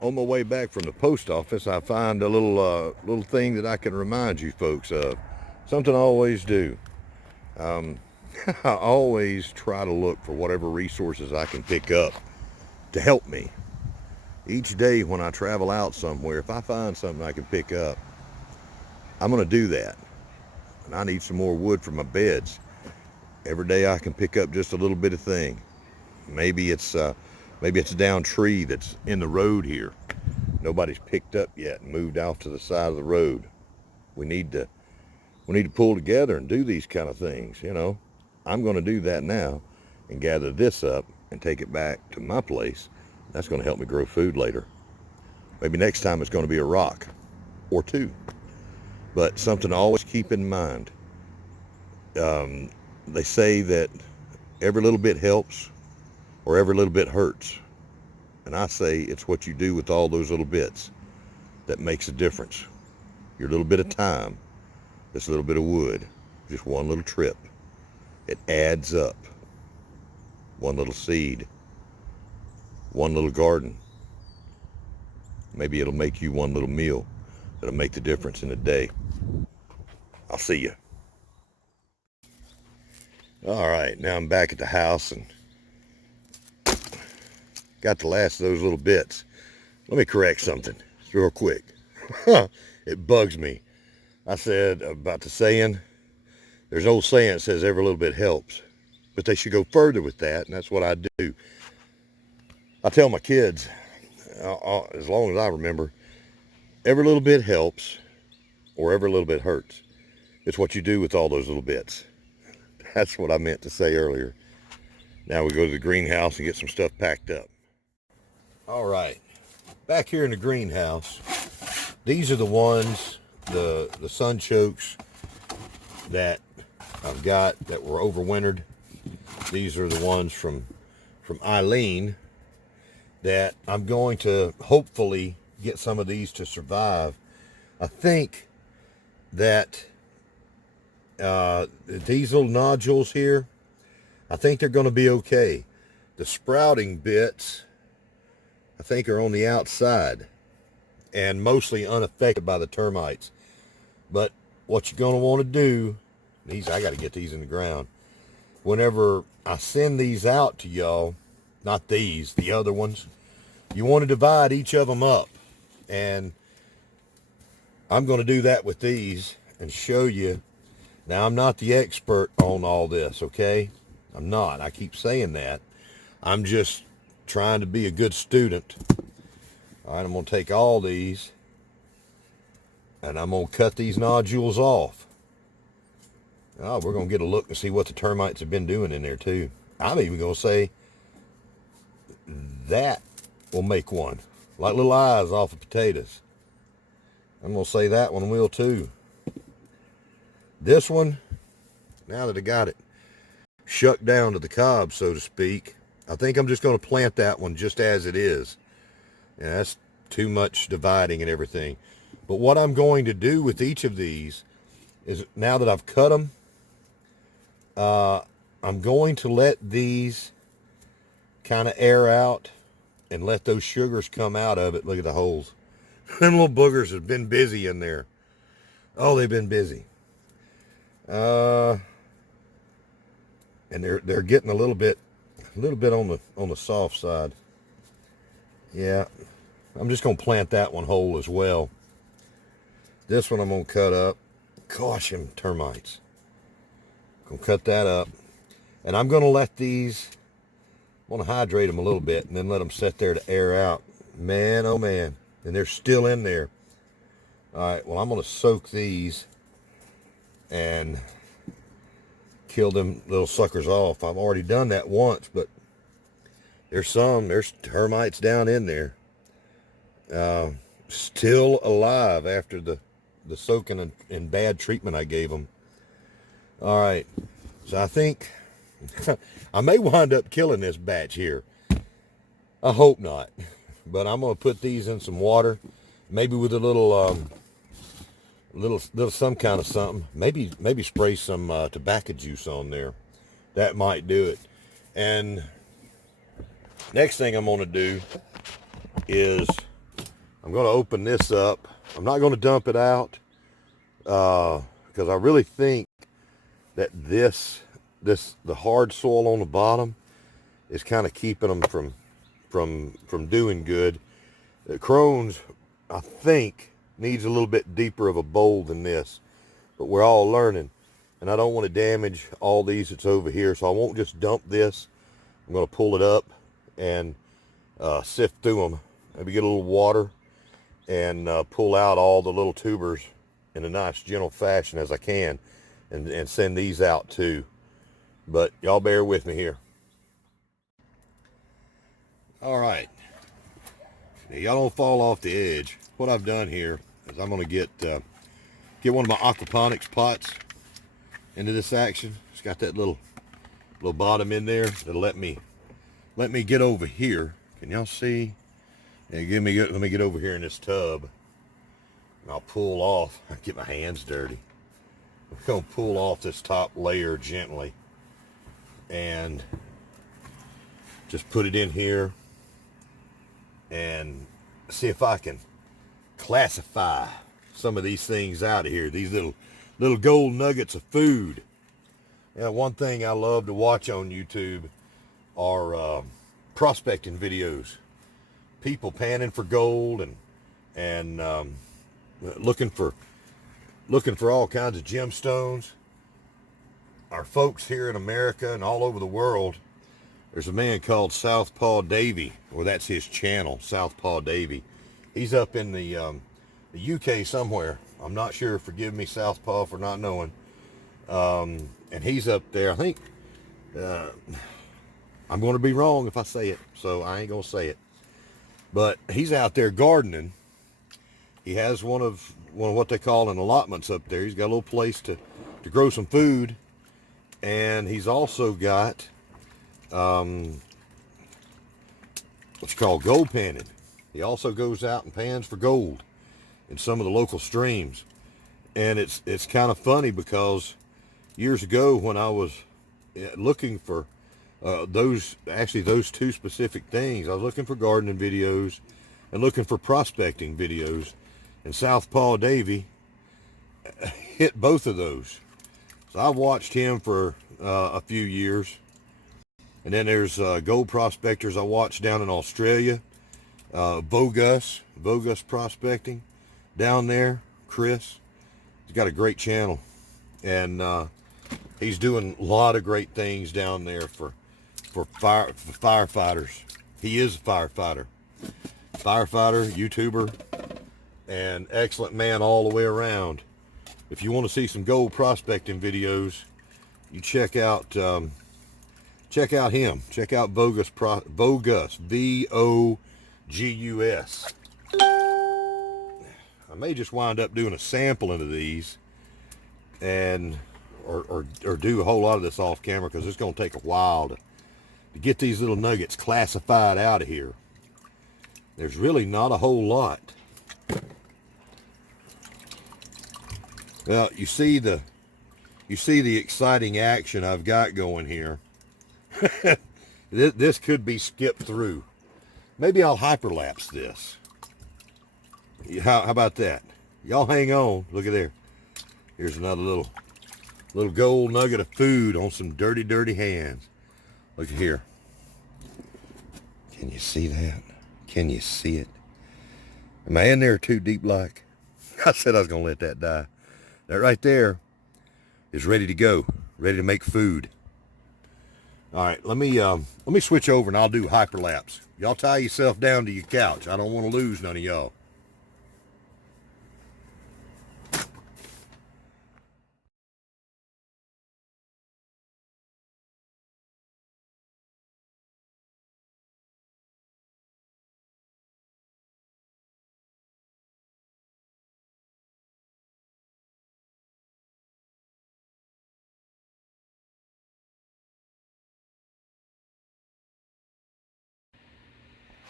on my way back from the post office, I find a little thing that I can remind you folks of. Something I always do. I always try to look for whatever resources I can pick up to help me. Each day when I travel out somewhere, if I find something I can pick up, I'm going to do that. And I need some more wood for my beds. Every day I can pick up just a little bit of thing. Maybe it's a down tree that's in the road here. Nobody's picked up yet and moved off to the side of the road. We need to pull together and do these kind of things, you know. I'm going to do that now and gather this up and take it back to my place. That's going to help me grow food later. Maybe next time it's going to be a rock or two. But something to always keep in mind. They say that every little bit helps or every little bit hurts. And I say it's what you do with all those little bits that makes a difference. Your little bit of time, this little bit of wood, just one little trip. It adds up. One little seed, one little garden. Maybe it'll make you one little meal that'll make the difference in a day. I'll see you. All right, now I'm back at the house and got the last of those little bits. Let me correct something real quick. It bugs me. I said about the saying, there's an old saying that says every little bit helps, but they should go further with that, and that's what I do. I tell my kids, as long as I remember, every little bit helps or every little bit hurts. It's what you do with all those little bits. That's what I meant to say earlier. Now we go to the greenhouse and get some stuff packed up. All right, back here in the greenhouse, these are the ones, the sunchokes that I've got that were overwintered. These are the ones from Eileen that I'm going to hopefully get some of these to survive. I think that these little nodules here, I think they're going to be okay. The sprouting bits, I think, are on the outside and mostly unaffected by the termites. But what you're going to want to do, I got to get these in the ground. Whenever I send these out to y'all, not these, the other ones, you want to divide each of them up. And I'm going to do that with these and show you. Now, I'm not the expert on all this, okay? I'm not. I keep saying that. I'm just trying to be a good student. All right, I'm going to take all these and I'm going to cut these nodules off. Oh, we're going to get a look and see what the termites have been doing in there too. I'm even going to say that will make one. Like little eyes off of potatoes. I'm going to say that one will too. This one, now that I got it shucked down to the cob, so to speak, I think I'm just going to plant that one just as it is. Yeah, that's too much dividing and everything. But what I'm going to do with each of these is, now that I've cut them, I'm going to let these kind of air out and let those sugars come out of it. Look at the holes. Them little boogers have been busy in there. Oh, they've been busy. And they're getting a little bit on the soft side. Yeah, I'm just gonna plant that one whole as well. This one I'm gonna cut up. Gosh, them termites. Gonna cut that up, and I'm gonna let these. I want to hydrate them a little bit, and then let them sit there to air out. Man, oh man, and they're still in there. All right, well, I'm gonna soak these and kill them little suckers off. I've already done that once, but there's termites down in there. Still alive after the soaking and bad treatment I gave them. All right, so I think I may wind up killing this batch here. I hope not, but I'm gonna put these in some water, maybe with a little some kind of something. Maybe spray some tobacco juice on there. That might do it. And next thing I'm gonna do is I'm going to open this up. I'm not going to dump it out because I really think that the hard soil on the bottom is kind of keeping them from doing good. The Crosnes, I think, needs a little bit deeper of a bowl than this, but we're all learning, and I don't want to damage all these that's over here, so I won't just dump this. I'm going to pull it up and sift through them, maybe get a little water, and pull out all the little tubers in a nice gentle fashion as I can, and send these out too. But y'all bear with me here. All right, now, y'all don't fall off the edge. What I've done here is I'm going to get one of my aquaponics pots into this action. It's got that little bottom in there that'll let me get over here. Can y'all see? Yeah, let me get over here in this tub, and I'll pull off. I get my hands dirty. I'm gonna pull off this top layer gently, and just put it in here, and see if I can classify some of these things out of here. These little gold nuggets of food. Yeah, one thing I love to watch on YouTube are prospecting videos. People panning for gold and looking for all kinds of gemstones. Our folks here in America and all over the world, there's a man called Southpaw Davy, or that's his channel, Southpaw Davy. He's up in the UK somewhere. I'm not sure. Forgive me, Southpaw, for not knowing. And he's up there. I think I'm going to be wrong if I say it, so I ain't going to say it. But he's out there gardening. He has one of what they call an allotments up there. He's got a little place to grow some food, and he's also got what's called gold panning. He also goes out and pans for gold in some of the local streams, and it's kind of funny because years ago when I was looking for those two specific things, I was looking for gardening videos and looking for prospecting videos, and Southpaw Davy hit both of those. So I watched him for a few years. And then there's gold prospectors I watched down in Australia, Vogus Prospecting down there. Chris, he's got a great channel, and he's doing a lot of great things down there for firefighters. He is a firefighter, YouTuber, and excellent man all the way around. If you want to see some gold prospecting videos, you check out him. Check out Vogus, V-O-G-U-S. I may just wind up doing a sampling of these, and or do a whole lot of this off camera, because it's going to take a while to get these little nuggets classified out of here. There's really not a whole lot. Well, you see the exciting action I've got going here. This could be skipped through. Maybe I'll hyperlapse this. How about that? Y'all hang on. Look at there. Here's another little gold nugget of food on some dirty hands. Look at here. Can you see that? Can you see it? Am I in there too deep like? I said I was going to let that die. That right there is ready to go. Ready to make food. All right, let me switch over and I'll do hyperlapse. Y'all tie yourself down to your couch. I don't want to lose none of y'all.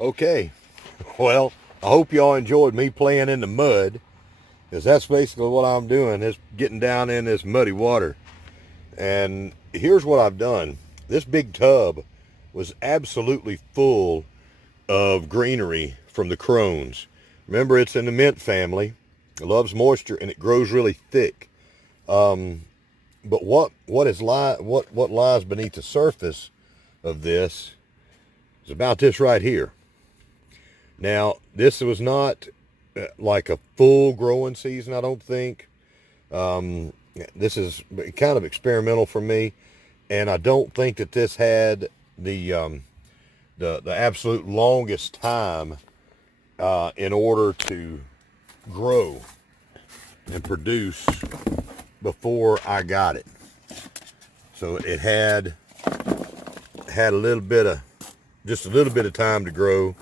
Okay, well, I hope y'all enjoyed me playing in the mud, because that's basically what I'm doing, is getting down in this muddy water. And here's what I've done. This big tub was absolutely full of greenery from the Crosnes. Remember, it's in the mint family. It loves moisture and it grows really thick. But what lies beneath the surface of this is about this right here. Now, this was not like a full growing season, I don't think. This is kind of experimental for me, and I don't think that this had the absolute longest time in order to grow and produce before I got it. So it had a little bit of, just a little bit of time to grow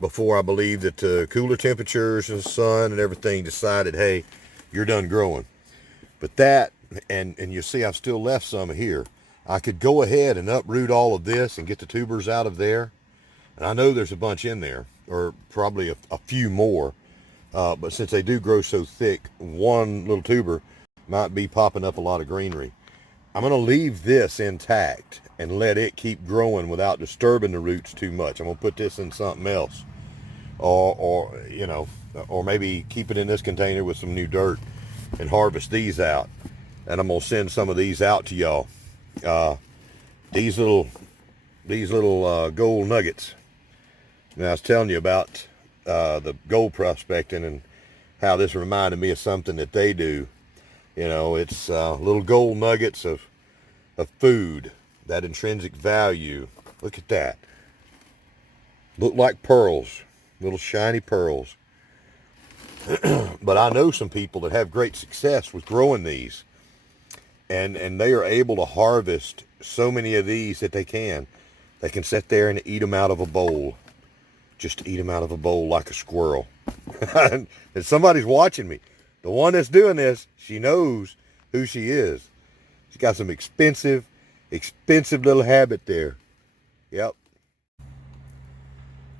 before I believe that the cooler temperatures and sun and everything decided, hey, you're done growing. But that, and you see I've still left some here. I could go ahead and uproot all of this and get the tubers out of there. And I know there's a bunch in there, or probably a few more. But since they do grow so thick, one little tuber might be popping up a lot of greenery. I'm going to leave this intact and let it keep growing without disturbing the roots too much. I'm going to put this in something else, or maybe keep it in this container with some new dirt and harvest these out. And I'm going to send some of these out to y'all. These little gold nuggets. Now, I was telling you about the gold prospecting and how this reminded me of something that they do. You know, it's little gold nuggets of food, that intrinsic value. Look at that. Look like pearls, little shiny pearls. But I know some people that have great success with growing these, and they are able to harvest so many of these that they can sit there and eat them out of a bowl. Just eat them out of a bowl like a squirrel. And somebody's watching me. The one that's doing this, she knows who she is. She's got some expensive little habit there. Yep.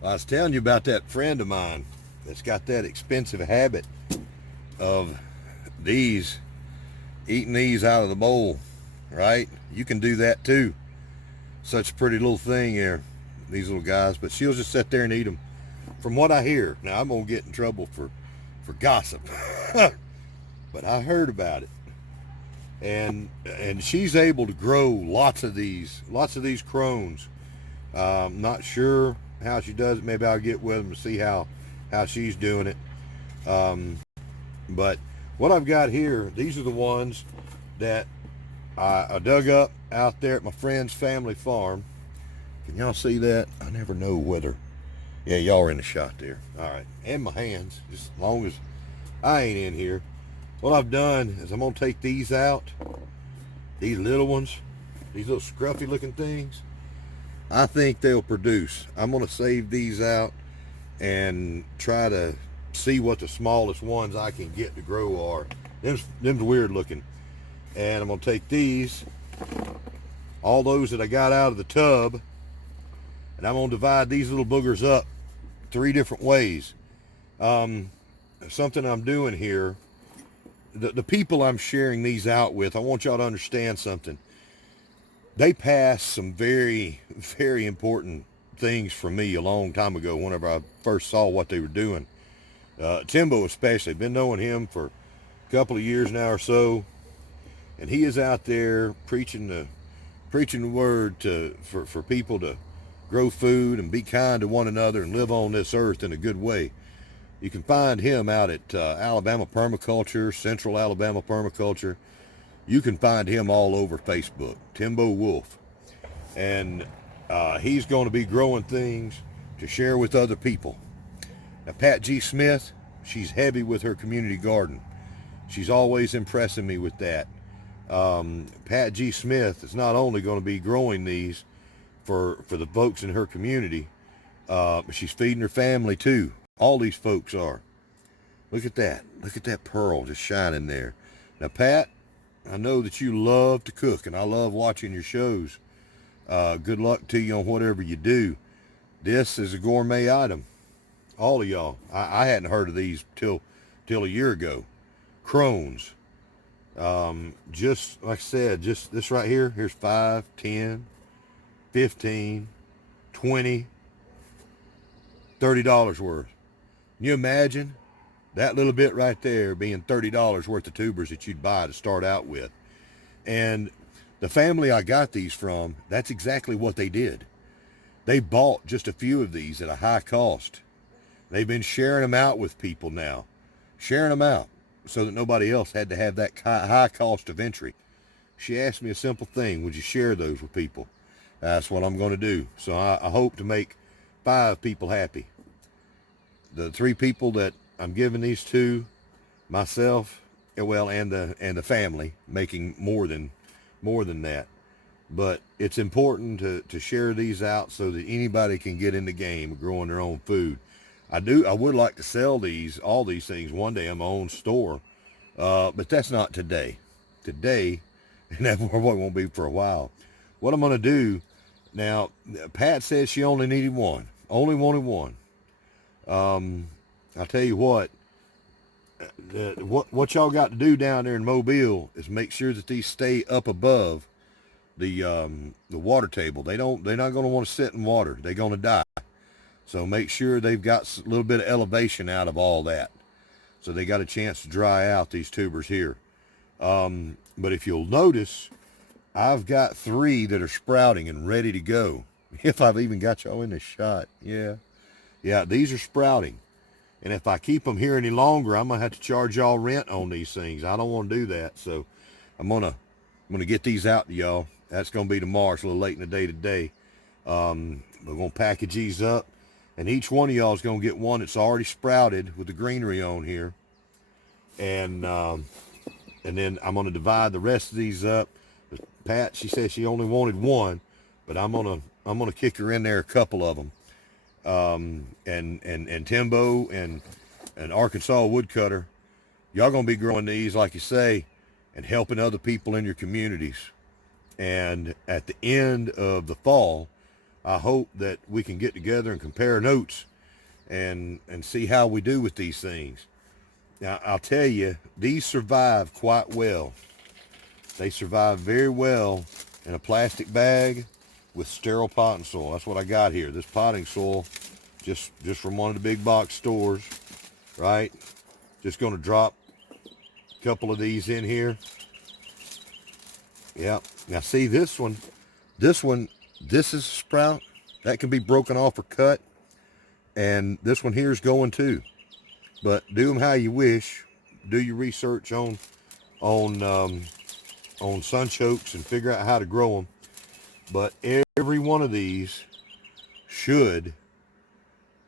I was telling you about that friend of mine that's got that expensive habit of eating these out of the bowl, right? You can do that too. Such a pretty little thing here, these little guys, but she'll just sit there and eat them. From what I hear, now I'm gonna get in trouble for gossip, but I heard about it, and she's able to grow lots of these Crosnes. Not sure how she does it. Maybe I'll get with them to see how she's doing it. But what I've got here, these are the ones that I dug up out there at my friend's family farm. Can y'all see that? I never know whether, yeah, y'all are in the shot there. All right, and my hands, just as long as I ain't in here. What I've done is I'm gonna take these out, these little ones, these little scruffy looking things. I think they'll produce. I'm gonna save these out and try to see what the smallest ones I can get to grow are. Them's weird looking. And I'm gonna take these, all those that I got out of the tub, and I'm gonna divide these little boogers up 3 different ways. Something I'm doing here, the people I'm sharing these out with, I want y'all to understand something. They passed some very, very important things for me a long time ago whenever I first saw what they were doing. Timbo especially, been knowing him for a couple of years now or so, and he is out there preaching the word for people to grow food and be kind to one another and live on this earth in a good way. You can find him out at Alabama Permaculture, Central Alabama Permaculture. You can find him all over Facebook, Timbo Wolfe. And he's going to be growing things to share with other people. Now, Pat G. Smith, she's heavy with her community garden. She's always impressing me with that. Pat G. Smith is not only going to be growing these for the folks in her community, but she's feeding her family too. All these folks are. Look at that. Look at that pearl just shining there. Now, Pat, I know that you love to cook, and I love watching your shows. Good luck to you on whatever you do. This is a gourmet item. All of y'all. I hadn't heard of these till a year ago. Crosnes. Just like I said, just this right here. Here's 5, 10, 15, 20, $30 worth. Can you imagine that little bit right there being $30 worth of tubers that you'd buy to start out with? And the family I got these from, that's exactly what they did. They bought just a few of these at a high cost. They've been sharing them out with people now. Sharing them out so that nobody else had to have that high cost of entry. She asked me a simple thing: would you share those with people? That's what I'm going to do. So I hope to make 5 people happy. The 3 people that I'm giving these to, myself, well, and the family, making more than that. But it's important to share these out so that anybody can get in the game of growing their own food. I would like to sell all these things one day in my own store, but that's not today. Today, and that probably won't be for a while. What I'm going to do now, Pat said she only needed one, only wanted one. I'll tell you what y'all got to do down there in Mobile is make sure that these stay up above the water table. They're not going to want to sit in water. They're going to die. So make sure they've got a little bit of elevation out of all that, so they got a chance to dry out these tubers here. But if you'll notice, I've got 3 that are sprouting and ready to go. If I've even got y'all in the shot. Yeah, these are sprouting. And if I keep them here any longer, I'm going to have to charge y'all rent on these things. I don't want to do that. So I'm going to get these out to y'all. That's going to be tomorrow. It's a little late in the day today. We're going to package these up. And each one of y'all is going to get one that's already sprouted with the greenery on here. And then I'm going to divide the rest of these up. Pat, she said she only wanted one, but I'm gonna kick her in there a couple of them. And Timbo and Arkansas Woodcutter, y'all gonna be growing these, like you say, and helping other people in your communities. And at the end of the fall, I hope that we can get together and compare notes and see how we do with these things. Now, I'll tell you, these survive quite well. They survive very well in a plastic bag with sterile potting soil. That's what I got here. This potting soil, just from one of the big box stores, right? Just going to drop a couple of these in here. Yeah. Now see this one, this is a sprout. That can be broken off or cut. And this one here is going too. But do them how you wish. Do your research on sunchokes and figure out how to grow them. But every one of these should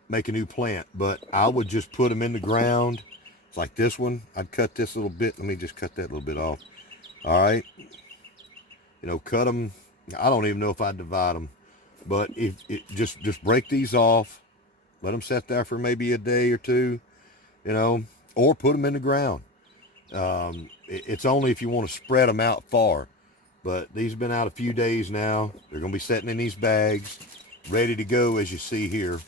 make a new plant. But I would just put them in the ground. It's like this one. I'd cut this little bit. Let me just cut that little bit off. All right. Cut them. I don't even know if I'd divide them. But if it just break these off, let them sit there for maybe a day or two, or put them in the ground. It's only if you want to spread them out far. But these have been out a few days now. They're going to be sitting in these bags, ready to go, as you see here.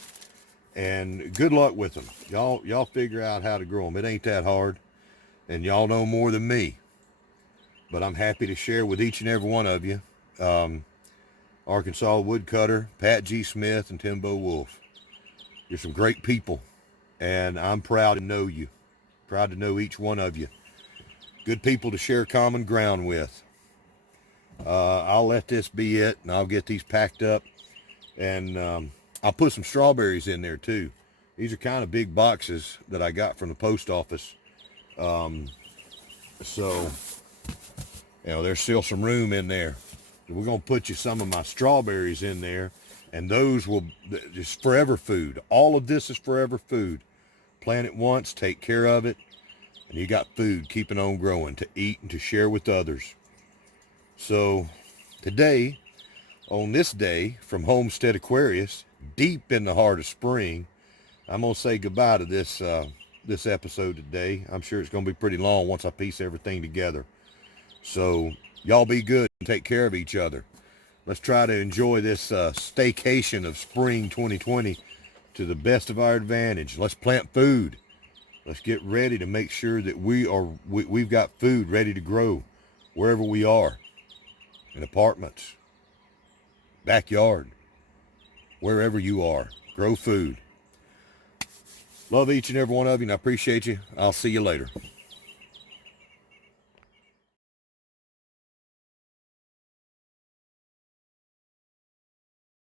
And good luck with them. Y'all figure out how to grow them. It ain't that hard. And y'all know more than me. But I'm happy to share with each and every one of you. Arkansas Woodcutter, Pat G. Smith, and Timbo Wolfe. You're some great people. And I'm proud to know you. Proud to know each one of you. Good people to share common ground with. I'll let this be it, and I'll get these packed up. And I'll put some strawberries in there too. These are kind of big boxes that I got from the post office. So, there's still some room in there. We're going to put you some of my strawberries in there, and those will just forever food. All of this is forever food. Plant it once, take care of it, and you got food keeping on growing to eat and to share with others. So today, on this day from Homestead Aquarius, deep in the heart of spring, I'm going to say goodbye to this episode today. I'm sure it's going to be pretty long once I piece everything together. So y'all be good and take care of each other. Let's try to enjoy this staycation of spring 2020 to the best of our advantage. Let's plant food. Let's get ready to make sure that we've got food ready to grow wherever we are. In apartments, backyard, wherever you are. Grow food. Love each and every one of you, and I appreciate you. I'll see you later.